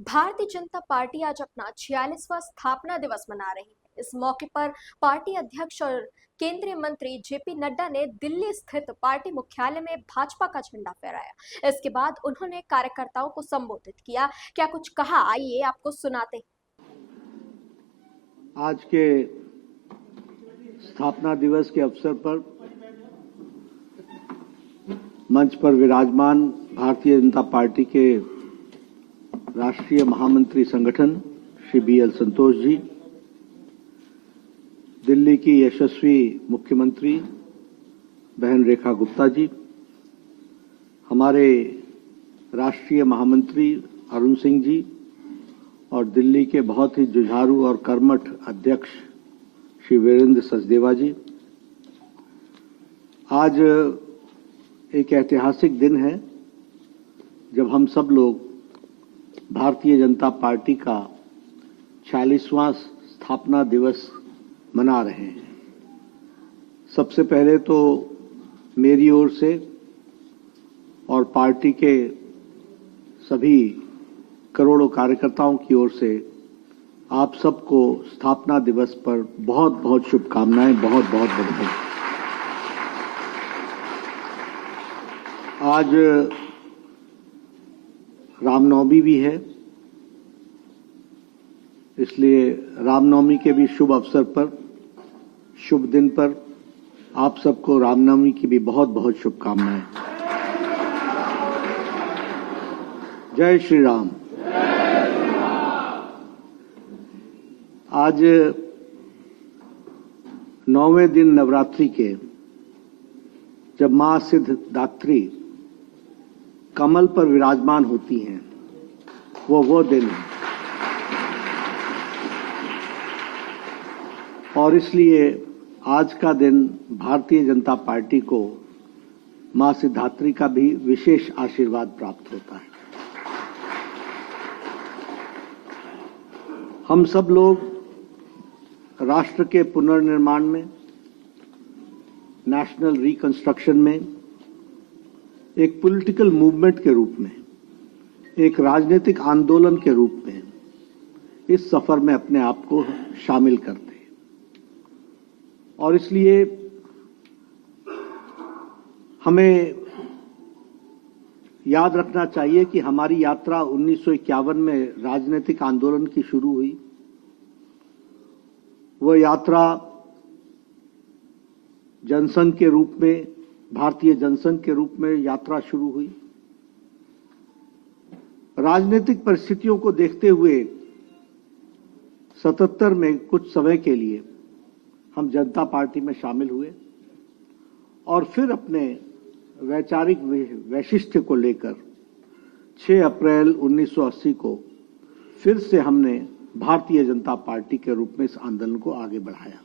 Bharatiya Janata party आज अपना 46वां स्थापना दिवस मना रही है। इस मौके पर पार्टी अध्यक्ष और केंद्रीय मंत्री जेपी नड्डा ने दिल्ली स्थित पार्टी मुख्यालय में भाजपा का झंडा फहराया। इसके बाद उन्होंने कार्यकर्ताओं को संबोधित किया। क्या कुछ कहा, आइए आपको सुनाते हैं। आज के स्थापना दिवस के अवसर पर मंच पर विराजमान भारतीय जनता पार्टी के राष्ट्रीय महामंत्री संगठन श्री BL संतोष जी, दिल्ली की यशस्वी मुख्यमंत्री बहन रेखा गुप्ता जी, हमारे राष्ट्रीय महामंत्री अरुण सिंह जी और दिल्ली के बहुत ही जुझारू और कर्मठ अध्यक्ष श्री वीरेंद्र सचदेवा जी। आज एक ऐतिहासिक दिन है जब हम सब लोग भारतीय जनता पार्टी का 46वां स्थापना दिवस मना रहे हैं। सबसे पहले तो मेरी ओर से और पार्टी के सभी करोड़ों कार्यकर्ताओं की ओर से आप सबको स्थापना दिवस पर बहुत बहुत शुभकामनाएं, बहुत बहुत बधाई। आज रामनवमी भी है, इसलिए रामनवमी के भी शुभ अवसर पर, शुभ दिन पर आप सबको रामनवमी की भी बहुत बहुत शुभकामनाएं। जय श्री राम। आज 9वें दिन नवरात्रि के जब मां सिद्धिदात्री कमल पर विराजमान होती हैं, वो दिन है। और इसलिए आज का दिन भारतीय जनता पार्टी को मां सिद्धिदात्री का भी विशेष आशीर्वाद प्राप्त होता है। हम सब लोग राष्ट्र के पुनर्निर्माण में, नेशनल रिकंस्ट्रक्शन में, एक पॉलिटिकल मूवमेंट के रूप में, एक राजनीतिक आंदोलन के रूप में इस सफर में अपने आप को शामिल करते हैं। और इसलिए हमें याद रखना चाहिए कि हमारी यात्रा 1951 में राजनीतिक आंदोलन की शुरू हुई। वह यात्रा जनसंघ के रूप में, भारतीय जनसंघ के रूप में यात्रा शुरू हुई। राजनीतिक परिस्थितियों को देखते हुए 77 में कुछ समय के लिए हम जनता पार्टी में शामिल हुए और फिर अपने वैचारिक वैशिष्ट्य को लेकर 6 अप्रैल 1980 को फिर से हमने भारतीय जनता पार्टी के रूप में इस आंदोलन को आगे बढ़ाया।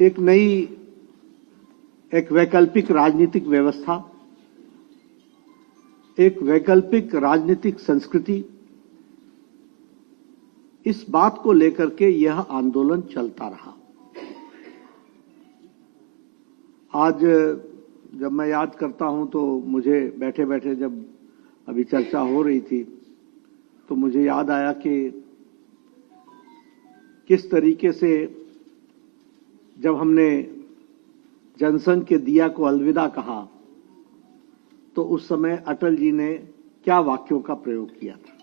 एक वैकल्पिक राजनीतिक व्यवस्था, एक वैकल्पिक राजनीतिक संस्कृति, इस बात को लेकर के यह आंदोलन चलता रहा। आज जब मैं याद करता हूं तो मुझे बैठे बैठे, जब अभी चर्चा हो रही थी, तो मुझे याद आया कि किस तरीके से जब हमने जनसंघ के दिया को अलविदा कहा तो उस समय अटल जी ने क्या वाक्यों का प्रयोग किया था।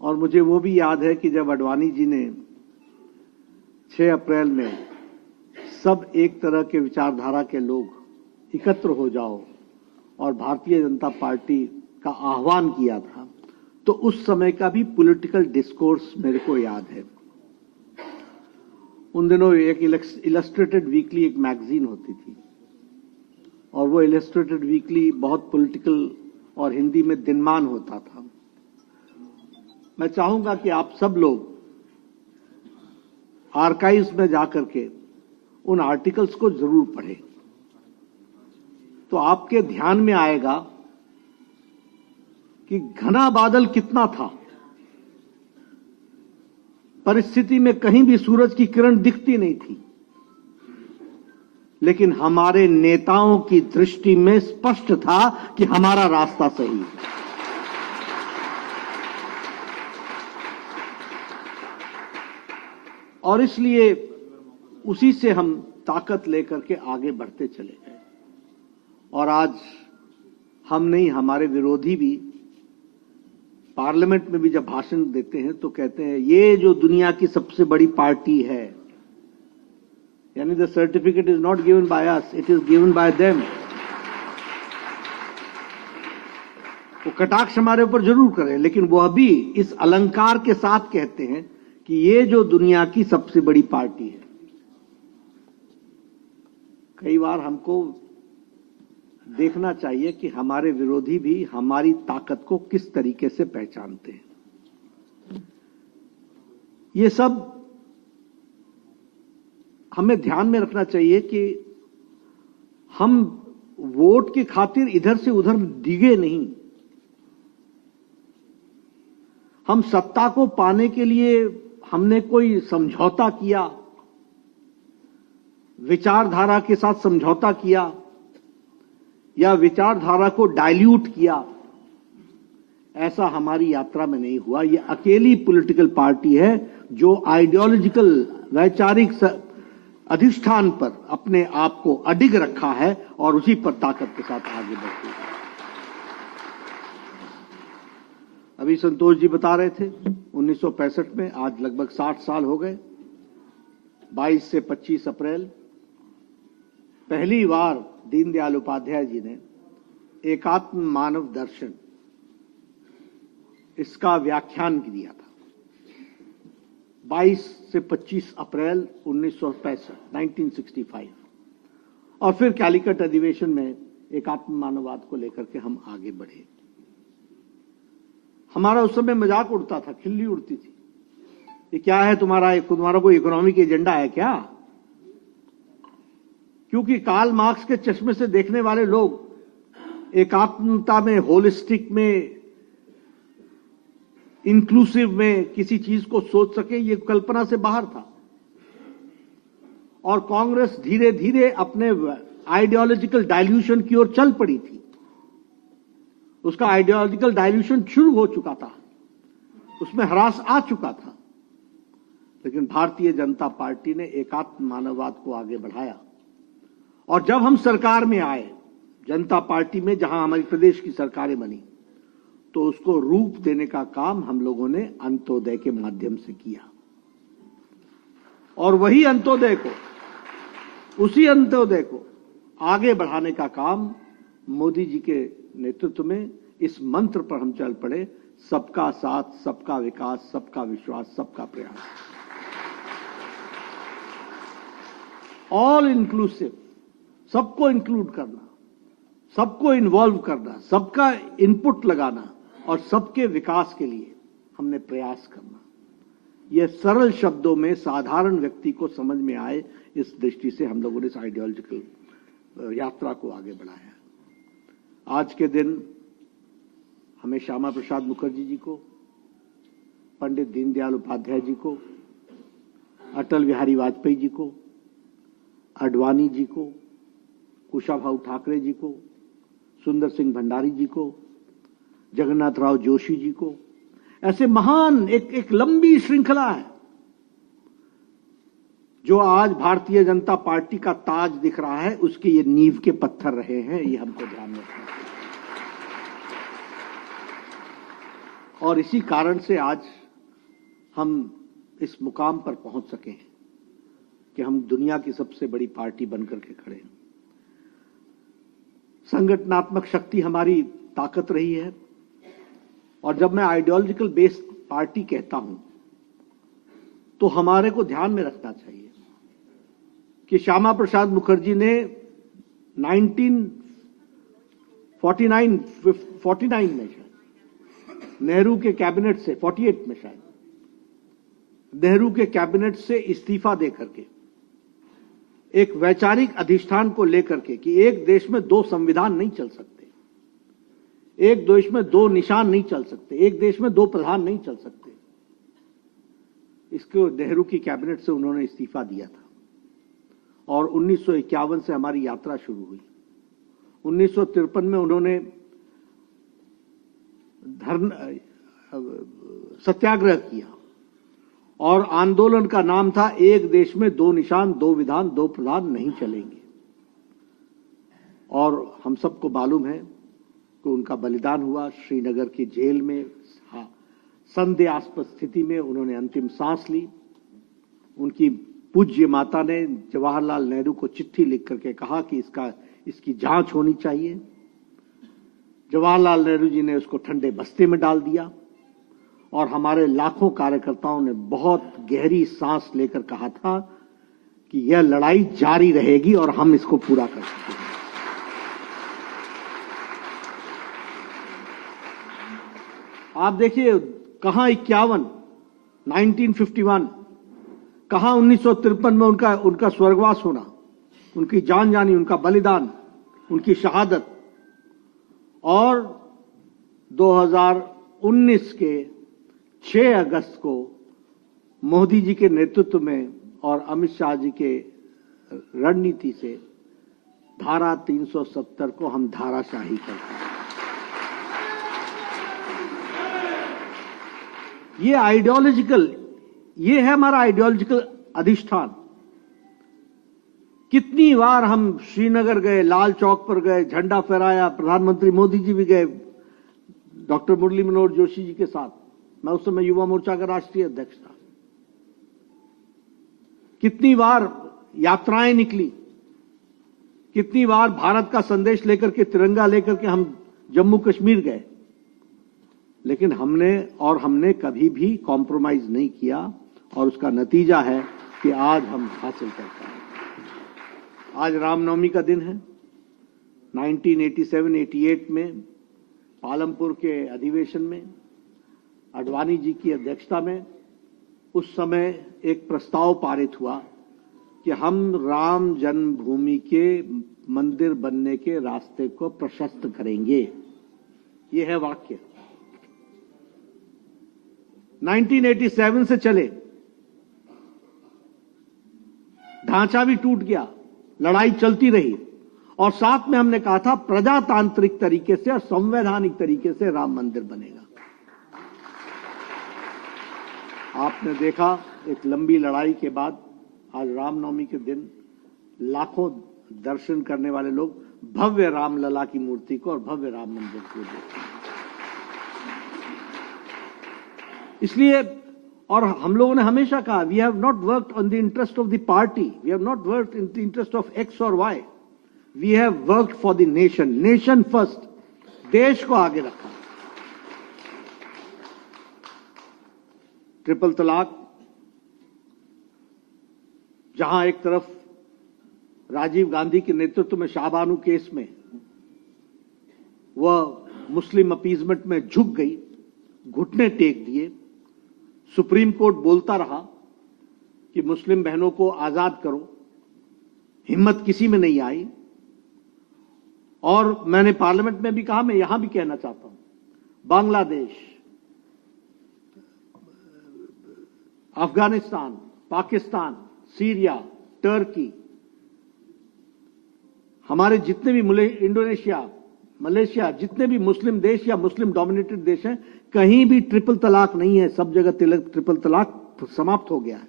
और मुझे वो भी याद है कि जब आडवाणी जी ने 6 अप्रैल में सब एक तरह के विचारधारा के लोग एकत्र हो जाओ और भारतीय जनता पार्टी का आह्वान किया था, तो उस समय का भी पॉलिटिकल डिस्कोर्स मेरे को याद है। उन दिनों एक इलस्ट्रेटेड वीकली एक मैगजीन होती थी और वो इलस्ट्रेटेड वीकली बहुत पॉलिटिकल और हिंदी में दिनमान होता था। मैं चाहूंगा कि आप सब लोग आर्काइव्स में जाकर के उन आर्टिकल्स को जरूर पढ़ें, तो आपके ध्यान में आएगा कि घना बादल कितना था। परिस्थिति में कहीं भी सूरज की किरण दिखती नहीं थी। लेकिन हमारे नेताओं की दृष्टि में स्पष्ट था कि हमारा रास्ता सही है। और इसलिए उसी से हम ताकत लेकर के आगे बढ़ते चले गए। और आज हम नहीं, हमारे विरोधी भी पार्लियामेंट में भी जब भाषण देते हैं तो कहते हैं ये जो दुनिया की सबसे बड़ी पार्टी है, यानी the certificate is not given by us, it is given by them. वो कटाक्ष हमारे ऊपर जरूर करें, लेकिन वह भी इस अलंकार के साथ कहते हैं कि ये जो दुनिया की सबसे बड़ी पार्टी है। कई बार हमको देखना चाहिए कि हमारे विरोधी भी हमारी ताकत को किस तरीके से पहचानते हैं। ये सब हमें ध्यान में रखना चाहिए कि हम वोट की खातिर इधर से उधर डिगे नहीं। हम सत्ता को पाने के लिए हमने कोई समझौता किया, विचारधारा के साथ समझौता किया या विचारधारा को डाइल्यूट किया, ऐसा हमारी यात्रा में नहीं हुआ। ये अकेली पॉलिटिकल पार्टी है जो आइडियोलॉजिकल वैचारिक अधिष्ठान पर अपने आप को अडिग रखा है और उसी पर ताकत के साथ आगे बढ़ती है। अभी संतोष जी बता रहे थे 1965 में, आज लगभग 60 साल हो गए। 22 से 25 अप्रैल पहली बार दीनदयाल उपाध्याय जी ने एकात्म मानव दर्शन इसका व्याख्यान दिया था। 22 से 25 अप्रैल 1965 और फिर कैलिकट अधिवेशन में एकात्म मानववाद को लेकर के हम आगे बढ़े। हमारा उस समय मजाक उड़ता था, खिल्ली उड़ती थी, ये क्या है तुम्हारा कोई इकोनॉमिक एजेंडा है क्या? क्योंकि कार्ल मार्क्स के चश्मे से देखने वाले लोग एकात्मता में, होलिस्टिक में, इंक्लूसिव में किसी चीज को सोच सके, ये कल्पना से बाहर था। और कांग्रेस धीरे धीरे अपने आइडियोलॉजिकल डाइल्यूशन की ओर चल पड़ी थी। उसका आइडियोलॉजिकल डाइल्यूशन शुरू हो चुका था, उसमें ह्रास आ चुका था, लेकिन भारतीय जनता पार्टी ने एकात्म मानववाद को आगे बढ़ाया। और जब हम सरकार में आए, जनता पार्टी में, जहां हमारी प्रदेश की सरकारें बनी, तो उसको रूप देने का काम हम लोगों ने अंत्योदय के माध्यम से किया। और वही अंत्योदय को, उसी अंत्योदय को आगे बढ़ाने का काम मोदी जी के नेतृत्व में इस मंत्र पर हम चल पड़े, सबका साथ, सबका विकास, सबका विश्वास, सबका प्रयास, ऑल इंक्लूसिव, सबको इंक्लूड करना, सबको इन्वॉल्व करना, सबका इनपुट लगाना और सबके विकास के लिए हमने प्रयास करना। यह सरल शब्दों में साधारण व्यक्ति को समझ में आए, इस दृष्टि से हम लोगों ने इस आइडियोलॉजिकल यात्रा को आगे बढ़ाया। आज के दिन हमें श्यामा प्रसाद मुखर्जी जी को, पंडित दीनदयाल उपाध्याय जी को, अटल बिहारी वाजपेयी जी को, आडवाणी जी को, कुशाभाऊ ठाकरे जी को, सुंदर सिंह भंडारी जी को, जगन्नाथ राव जोशी जी को, ऐसे महान एक लंबी श्रृंखला है जो आज भारतीय जनता पार्टी का ताज दिख रहा है, उसके ये नींव के पत्थर रहे हैं। ये हमको ध्यान में रखना चाहिए। और इसी कारण से आज हम इस मुकाम पर पहुंच सके हैं कि हम दुनिया की सबसे बड़ी पार्टी बनकर के खड़े हैं। संगठनात्मक शक्ति हमारी ताकत रही है। और जब मैं आइडियोलॉजिकल बेस्ड पार्टी कहता हूं तो हमारे को ध्यान में रखना चाहिए कि श्यामा प्रसाद मुखर्जी ने 1949 में शायद नेहरू के कैबिनेट से, 48 में शायद नेहरू के कैबिनेट से इस्तीफा देकर के एक वैचारिक अधिष्ठान को लेकर के कि एक देश में दो संविधान नहीं चल सकते, एक देश में दो निशान नहीं चल सकते, एक देश में दो प्रधान नहीं चल सकते, इसको नेहरू की कैबिनेट से उन्होंने इस्तीफा दिया था। और 1951 से हमारी यात्रा शुरू हुई। 1953 में उन्होंने सत्याग्रह किया और आंदोलन का नाम था एक देश में दो निशान, दो विधान, दो प्रधान नहीं चलेंगे। और हम सबको मालूम है कि उनका बलिदान हुआ। श्रीनगर की जेल में संदेहास्पद स्थिति में उन्होंने अंतिम सांस ली। उनकी पूज्य माता ने जवाहरलाल नेहरू को चिट्ठी लिख करके कहा कि इसकी जांच होनी चाहिए। जवाहरलाल नेहरू जी ने उसको ठंडे बस्ते में डाल दिया और हमारे लाखों कार्यकर्ताओं ने बहुत गहरी सांस लेकर कहा था कि यह लड़ाई जारी रहेगी और हम इसको पूरा कर सकेंगे। आप देखिए, कहां 1951, कहां 1953 में उनका स्वर्गवास होना, उनकी जान जानी, उनका बलिदान, उनकी शहादत। और 2019 के 6 अगस्त को मोदी जी के नेतृत्व में और अमित शाह जी के रणनीति से धारा 370 को हम धाराशाही करते हैं। ये है हमारा आइडियोलॉजिकल अधिष्ठान। कितनी बार हम श्रीनगर गए, लाल चौक पर गए, झंडा फहराया, प्रधानमंत्री मोदी जी भी गए डॉक्टर मुरली मनोहर जोशी जी के साथ। मैं उस समय युवा मोर्चा का राष्ट्रीय अध्यक्ष था। कितनी बार यात्राएं निकली, कितनी बार भारत का संदेश लेकर के, तिरंगा लेकर के हम जम्मू कश्मीर गए, लेकिन हमने कभी भी कॉम्प्रोमाइज नहीं किया और उसका नतीजा है कि आज हम हासिल करते हैं। आज रामनवमी का दिन है। 1987-88 में पालमपुर के अधिवेशन में आडवाणी जी की अध्यक्षता में उस समय एक प्रस्ताव पारित हुआ कि हम राम जन्मभूमि के मंदिर बनने के रास्ते को प्रशस्त करेंगे। ये है वाक्य। 1987 से चले, ढांचा भी टूट गया, लड़ाई चलती रही और साथ में हमने कहा था प्रजातांत्रिक तरीके से और संवैधानिक तरीके से राम मंदिर बनेगा। आपने देखा, एक लंबी लड़ाई के बाद आज रामनवमी के दिन लाखों दर्शन करने वाले लोग भव्य रामलला की मूर्ति को और भव्य राम मंदिर को देखते हैं। इसलिए, और हम लोगों ने हमेशा कहा, we have not worked on the interest of the party, we have not worked in the interest of X और Y, we have worked for the nation. Nation first, देश को आगे रखा। ट्रिपल तलाक, जहां एक तरफ राजीव गांधी के नेतृत्व में शाहबानू केस में वह मुस्लिम अपीजमेंट में झुक गई, घुटने टेक दिए, सुप्रीम कोर्ट बोलता रहा कि मुस्लिम बहनों को आजाद करो, हिम्मत किसी में नहीं आई। और मैंने पार्लियामेंट में भी कहा, मैं यहां भी कहना चाहता हूं, बांग्लादेश, अफगानिस्तान, पाकिस्तान, सीरिया, टर्की, हमारे जितने भी इंडोनेशिया, मलेशिया, जितने भी मुस्लिम देश या मुस्लिम डोमिनेटेड देश हैं, कहीं भी ट्रिपल तलाक नहीं है। सब जगह ट्रिपल तलाक समाप्त हो गया है।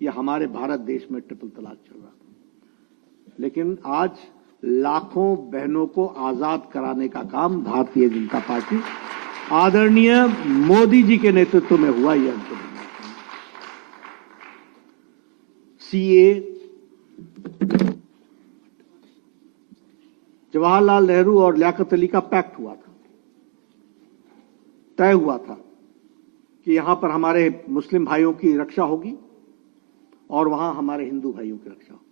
यह हमारे भारत देश में ट्रिपल तलाक चल रहा था। लेकिन आज लाखों बहनों को आजाद कराने का काम भारतीय जनता पार्टी आदरणीय मोदी जी के नेतृत्व में हुआ। यह सीए, जवाहरलाल नेहरू और लियाकत अली का पैक्ट हुआ था, तय हुआ था कि यहां पर हमारे मुस्लिम भाइयों की रक्षा होगी और वहां हमारे हिंदू भाइयों की रक्षा होगी।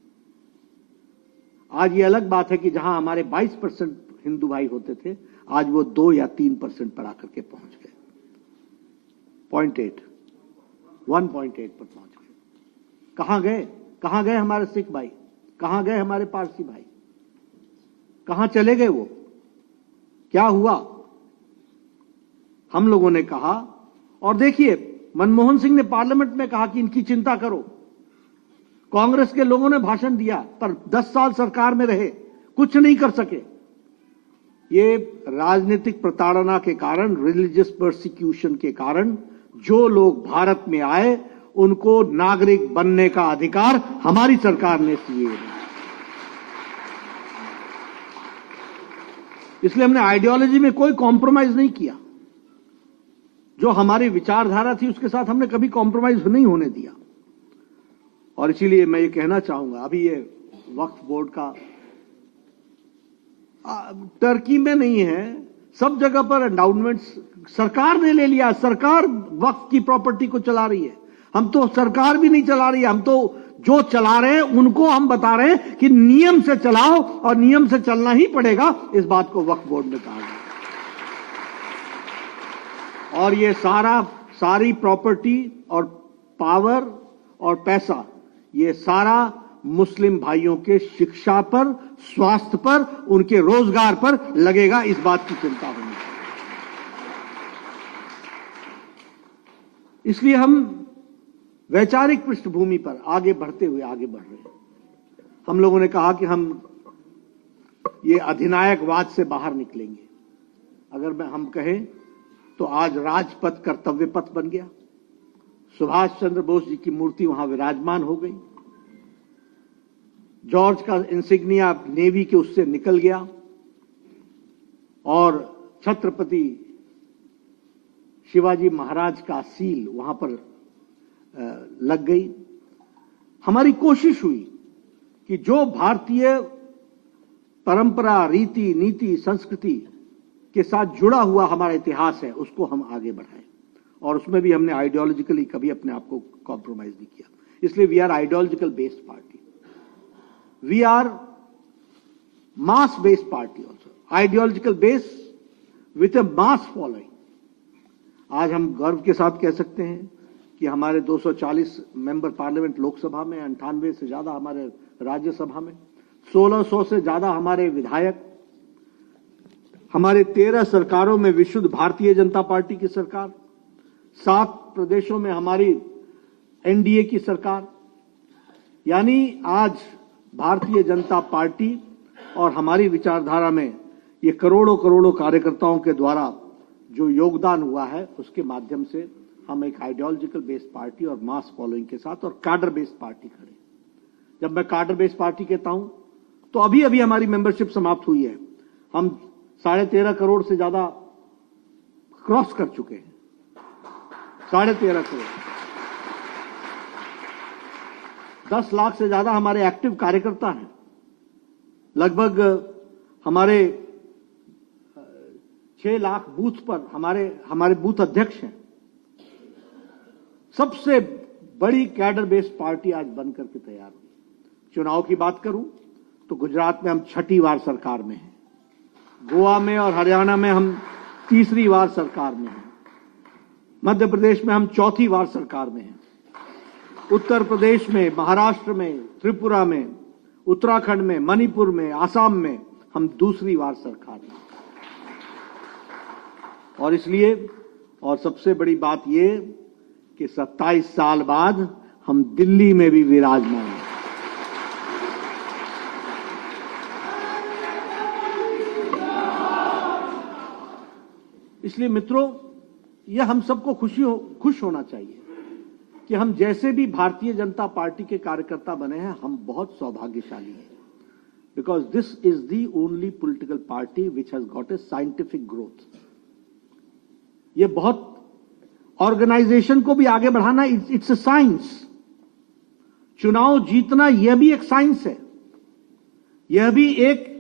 आज ये अलग बात है कि जहां हमारे 22% हिंदू भाई होते थे, आज वो 2 या 3% पर आकर के पहुंच गए। 1.8 पर पहुंच गए। कहां गए हमारे सिख भाई? कहां गए हमारे पारसी भाई? कहां चले गए वो? क्या हुआ? हम लोगों ने कहा, और देखिए, मनमोहन सिंह ने पार्लियामेंट में कहा कि इनकी चिंता करो, कांग्रेस के लोगों ने भाषण दिया, पर 10 साल सरकार में रहे, कुछ नहीं कर सके। ये राजनीतिक प्रताड़ना के कारण, रिलीजियस परसिक्यूशन के कारण जो लोग भारत में आए उनको नागरिक बनने का अधिकार हमारी सरकार ने दिए। इसलिए हमने आइडियोलॉजी में कोई कॉम्प्रोमाइज नहीं किया। जो हमारी विचारधारा थी उसके साथ हमने कभी कॉम्प्रोमाइज नहीं होने दिया। और इसीलिए मैं ये कहना चाहूंगा, अभी ये वक्फ बोर्ड का टर्की में नहीं है, सब जगह पर एंडाउमेंट्स सरकार ने ले लिया। सरकार वक्फ की प्रॉपर्टी को चला रही है। हम तो सरकार भी नहीं चला रही है, हम तो जो चला रहे हैं उनको हम बता रहे हैं कि नियम से चलाओ, और नियम से चलना ही पड़ेगा। इस बात को वक्फ बोर्ड ने कहा है। और ये सारी प्रॉपर्टी और पावर और पैसा, ये सारा मुस्लिम भाइयों के शिक्षा पर, स्वास्थ्य पर, उनके रोजगार पर लगेगा। इस बात की चिंता होनी चाहिए। इसलिए हम वैचारिक पृष्ठभूमि पर आगे बढ़ रहे हैं। हम लोगों ने कहा कि हम ये अधिनायकवाद से बाहर निकलेंगे। अगर हम कहें तो आज राजपथ कर्तव्य पथ बन गया। सुभाष चंद्र बोस जी की मूर्ति वहां विराजमान हो गई। जॉर्ज का इंसिग्निया नेवी के उससे निकल गया और छत्रपति शिवाजी महाराज का सील वहां पर लग गई। हमारी कोशिश हुई कि जो भारतीय परंपरा, रीति, नीति, संस्कृति के साथ जुड़ा हुआ हमारा इतिहास है उसको हम आगे बढ़ाएं। और उसमें भी हमने आइडियोलॉजिकली कभी अपने आप को कॉम्प्रोमाइज नहीं किया। इसलिए we are ideological based party, we are mass based party also, ideological base with a mass following. आज हम गर्व के साथ कह सकते हैं कि हमारे 240 मेंबर पार्लियामेंट लोकसभा में, 98 से ज्यादा हमारे राज्यसभा में, 1600 से ज्यादा हमारे विधायक, हमारे 13 सरकारों में विशुद्ध भारतीय जनता पार्टी की सरकार, 7 प्रदेशों में हमारी एनडीए की सरकार। यानी आज भारतीय जनता पार्टी और हमारी विचारधारा में ये करोड़ों करोड़ों कार्यकर्ताओं के द्वारा जो योगदान हुआ है उसके माध्यम से हम एक आइडियोलॉजिकल बेस्ड पार्टी और मास फॉलोइंग के साथ और कैडर बेस्ड पार्टी खड़े। जब मैं कैडर बेस्ड पार्टी कहता हूं तो अभी अभी हमारी मेंबरशिप समाप्त हुई है। हम 13.5 करोड़ से ज्यादा क्रॉस कर चुके हैं। 13.5 करोड़, 10 लाख से ज्यादा हमारे एक्टिव कार्यकर्ता हैं। लगभग हमारे 6 लाख बूथ पर हमारे बूथ अध्यक्ष हैं। सबसे बड़ी कैडर बेस्ड पार्टी आज बनकर के तैयार हुई। चुनाव की बात करूं तो गुजरात में हम 6ठी बार सरकार में हैं, गोवा में और हरियाणा में हम 3री बार सरकार में हैं, मध्य प्रदेश में हम 4थी बार सरकार में हैं, उत्तर प्रदेश में, महाराष्ट्र में, त्रिपुरा में, उत्तराखंड में, मणिपुर में, आसाम में हम 2री बार सरकार में। और इसलिए, और सबसे बड़ी बात ये कि 27 साल बाद हम दिल्ली में भी विराजमान हैं। इसलिए मित्रों, यह हम सबको खुश होना चाहिए कि हम जैसे भी भारतीय जनता पार्टी के कार्यकर्ता बने हैं, हम बहुत सौभाग्यशाली हैं। Because this is the only political party which has got a scientific growth. ये बहुत ऑर्गेनाइजेशन को भी आगे बढ़ाना, इट्स ए साइंस। चुनाव जीतना यह भी एक साइंस है, यह भी एक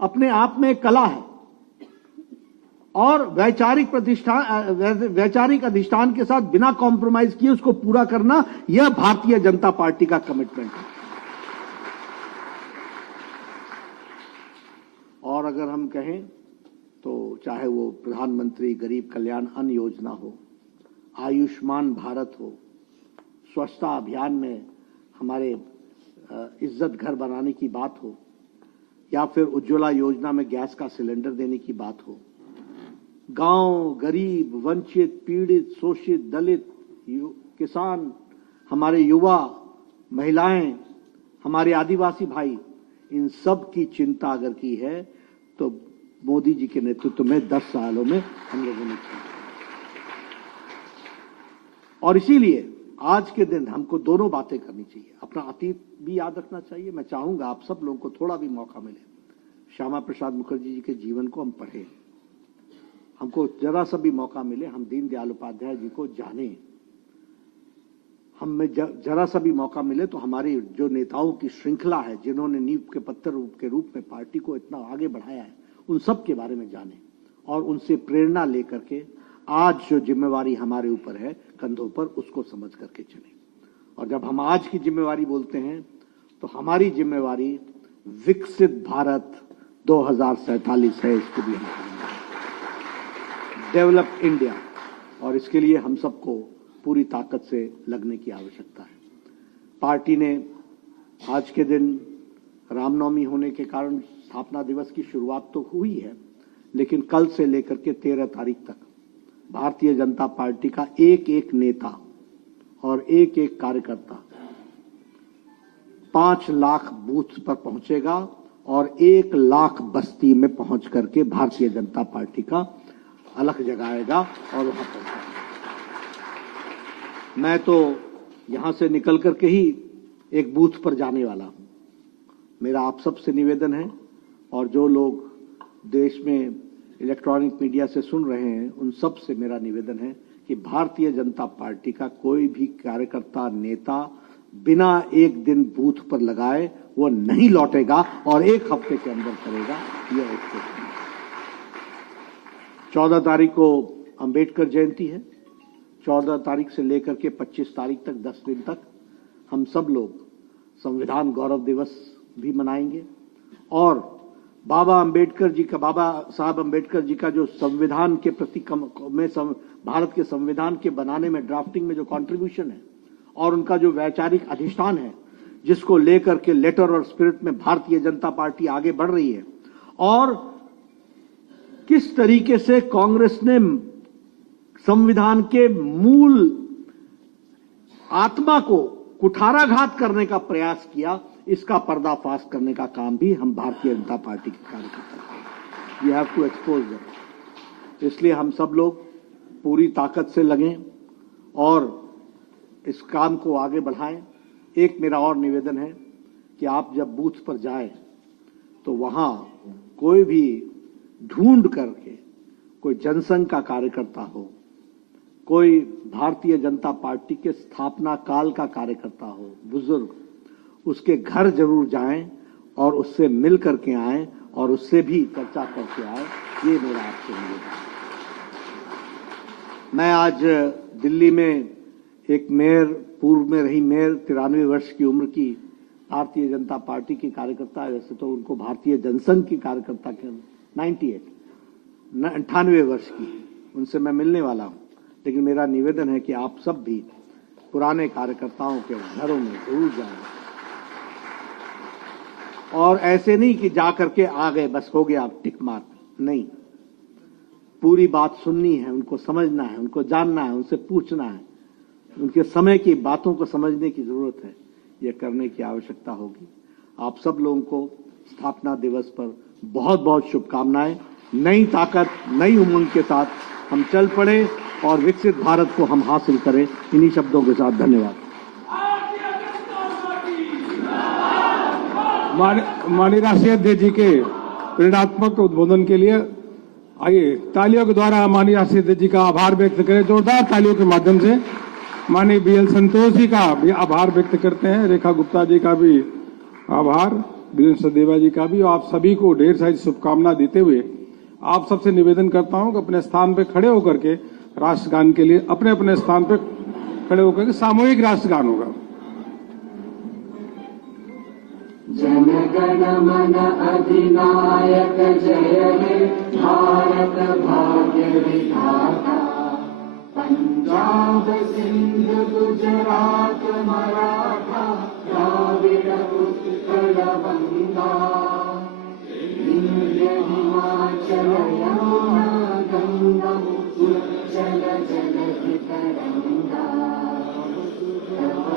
अपने आप में एक कला है। और वैचारिक अधिष्ठान के साथ बिना कॉम्प्रोमाइज किए उसको पूरा करना, यह भारतीय जनता पार्टी का कमिटमेंट है। और अगर हम कहें तो चाहे वो प्रधानमंत्री गरीब कल्याण अन्न योजना हो, आयुष्मान भारत हो, स्वच्छता अभियान में हमारे इज्जत घर बनाने की बात हो, या फिर उज्ज्वला योजना में गैस का सिलेंडर देने की बात हो, गांव, गरीब, वंचित, पीड़ित, शोषित, दलित, किसान, हमारे युवा, महिलाएं, हमारे आदिवासी भाई, इन सब की चिंता अगर की है तो मोदी जी के नेतृत्व में 10 सालों में हम लोगों ने की। और इसीलिए आज के दिन हमको दोनों बातें करनी चाहिए। अपना अतीत भी याद रखना चाहिए। मैं चाहूंगा आप सब लोगों को थोड़ा भी मौका मिले, श्यामा प्रसाद मुखर्जी जी के जीवन को हम पढ़ें, हमको जरा सा भी मौका मिले हम दीनदयाल उपाध्याय जी को जानें, हमें जरा सा भी मौका मिले तो हमारी जो नेताओं की श्रृंखला है, जिन्होंने नींव के पत्थर के रूप में पार्टी को इतना आगे बढ़ाया है, उन सब के बारे में जानें और उनसे प्रेरणा लेकर के आज जो जिम्मेवारी हमारे ऊपर है कंधों पर, उसको समझ करके चलें। और जब हम आज की जिम्मेवारी बोलते हैं तो हमारी जिम्मेवारी विकसित भारत 2047 है, इसको भी हम डेवलप इंडिया, और इसके लिए हम सबको पूरी ताकत से लगने की आवश्यकता है। पार्टी ने आज के दिन रामनवमी होने के कारण स्थापना दिवस की शुरुआत तो हुई है, लेकिन कल से लेकर के 13 तारीख तक भारतीय जनता पार्टी का एक एक नेता और एक एक कार्यकर्ता 5 लाख बूथ पर पहुंचेगा और 1 लाख बस्ती में पहुंच करके भारतीय जनता पार्टी का अलख जगाएगा और वहां पहुंचेगा। मैं तो यहां से निकल करके ही एक बूथ पर जाने वाला हूं। मेरा आप सबसे निवेदन है, और जो लोग देश में इलेक्ट्रॉनिक मीडिया से सुन रहे हैं उन सब से मेरा निवेदन है कि भारतीय जनता पार्टी का कोई भी कार्यकर्ता, नेता बिना एक दिन बूथ पर लगाए वो नहीं लौटेगा और 1 हफ्ते के अंदर करेगा। यह एक 14 तारीख को अंबेडकर जयंती है। 14 तारीख से लेकर के 25 तारीख तक 10 दिन तक हम सब लोग संविधान गौरव दिवस भी मनाएंगे और बाबा साहब अंबेडकर जी का जो संविधान के प्रति भारत के संविधान के बनाने में, ड्राफ्टिंग में जो कंट्रीब्यूशन है और उनका जो वैचारिक अधिष्ठान है, जिसको लेकर के लेटर और स्पिरिट में भारतीय जनता पार्टी आगे बढ़ रही है, और किस तरीके से कांग्रेस ने संविधान के मूल आत्मा को कुठाराघात करने का प्रयास किया, इसका पर्दाफाश करने का काम भी हम भारतीय जनता पार्टी के कार्यकर्ता करेंगे। We have to expose that. इसलिए हम सब लोग पूरी ताकत से लगें और इस काम को आगे बढ़ाएं। एक मेरा और निवेदन है कि आप जब बूथ पर जाएं तो वहां कोई भी ढूंढ करके कोई जनसंघ का कार्यकर्ता हो, कोई भारतीय जनता पार्टी के स्थापना काल का कार्यकर्ता हो, बुजुर्ग, उसके घर जरूर जाएं और उससे मिल करके आएं और उससे भी चर्चा करके आए। ये मेरा आपसे निवेदन है। मैं आज दिल्ली में एक मेयर, पूर्व में रही मेयर, 93 वर्ष की उम्र की भारतीय जनता पार्टी की कार्यकर्ता है, वैसे तो उनको भारतीय जनसंघ की कार्यकर्ता के 98 वर्ष की, उनसे मैं मिलने वाला हूं। लेकिन मेरा निवेदन है कि आप सब भी पुराने कार्यकर्ताओं के घरों में जरूर जाएं और ऐसे नहीं कि जाकर के आ गए बस हो गया टिक मार, नहीं, पूरी बात सुननी है, उनको समझना है, उनको जानना है, उनसे पूछना है, उनके समय की बातों को समझने की जरूरत है। यह करने की आवश्यकता होगी। आप सब लोगों को स्थापना दिवस पर बहुत बहुत शुभकामनाएं। नई ताकत, नई उमंग के साथ हम चल पड़े और विकसित भारत को हम हासिल करें। इन्हीं शब्दों के साथ धन्यवाद। माननीय राष्ट्रीय अध्यक्ष जी के प्रेरणात्मक उद्बोधन के लिए आइए तालियों के द्वारा माननीय राष्ट्रीय अध्यक्ष जी का आभार व्यक्त करें। जोरदार तालियों के माध्यम से माननीय BL संतोष जी का भी आभार व्यक्त करते हैं, रेखा गुप्ता जी का भी आभार, वीरेंद्र सदेवा जी का भी, और आप सभी को ढेर सारी शुभकामना देते हुए आप सबसे निवेदन करता हूं कि अपने स्थान पर खड़े होकर के राष्ट्रगान के लिए अपने अपने स्थान पर खड़े होकर के सामूहिक राष्ट्रगान होगा। जन गण मन अधिनायक जय हे भारत भाग्य विधाता, पंजाब सिंध गुजरात मराठा द्राविड़ उत्कल बंगा, विंध्य हिमाचल यमुना गंगा उच्चल जलधि तरंगा।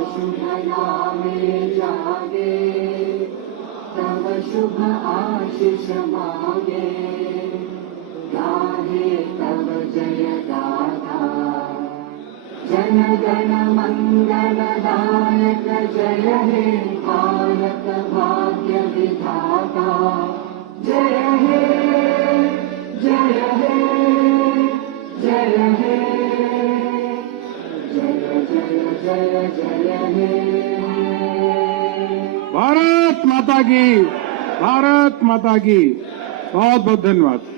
शुभ नामे जागे, तव शुभ आशीष मांगे, गाहे तव जय गाथा। जन गण मंगलदायक जय हे भारत भाग्य विधाता। जय हे जय हे जय हे, जय जय जय जय हे। भारत माता की, भारत माता की। बहुत बहुत धन्यवाद।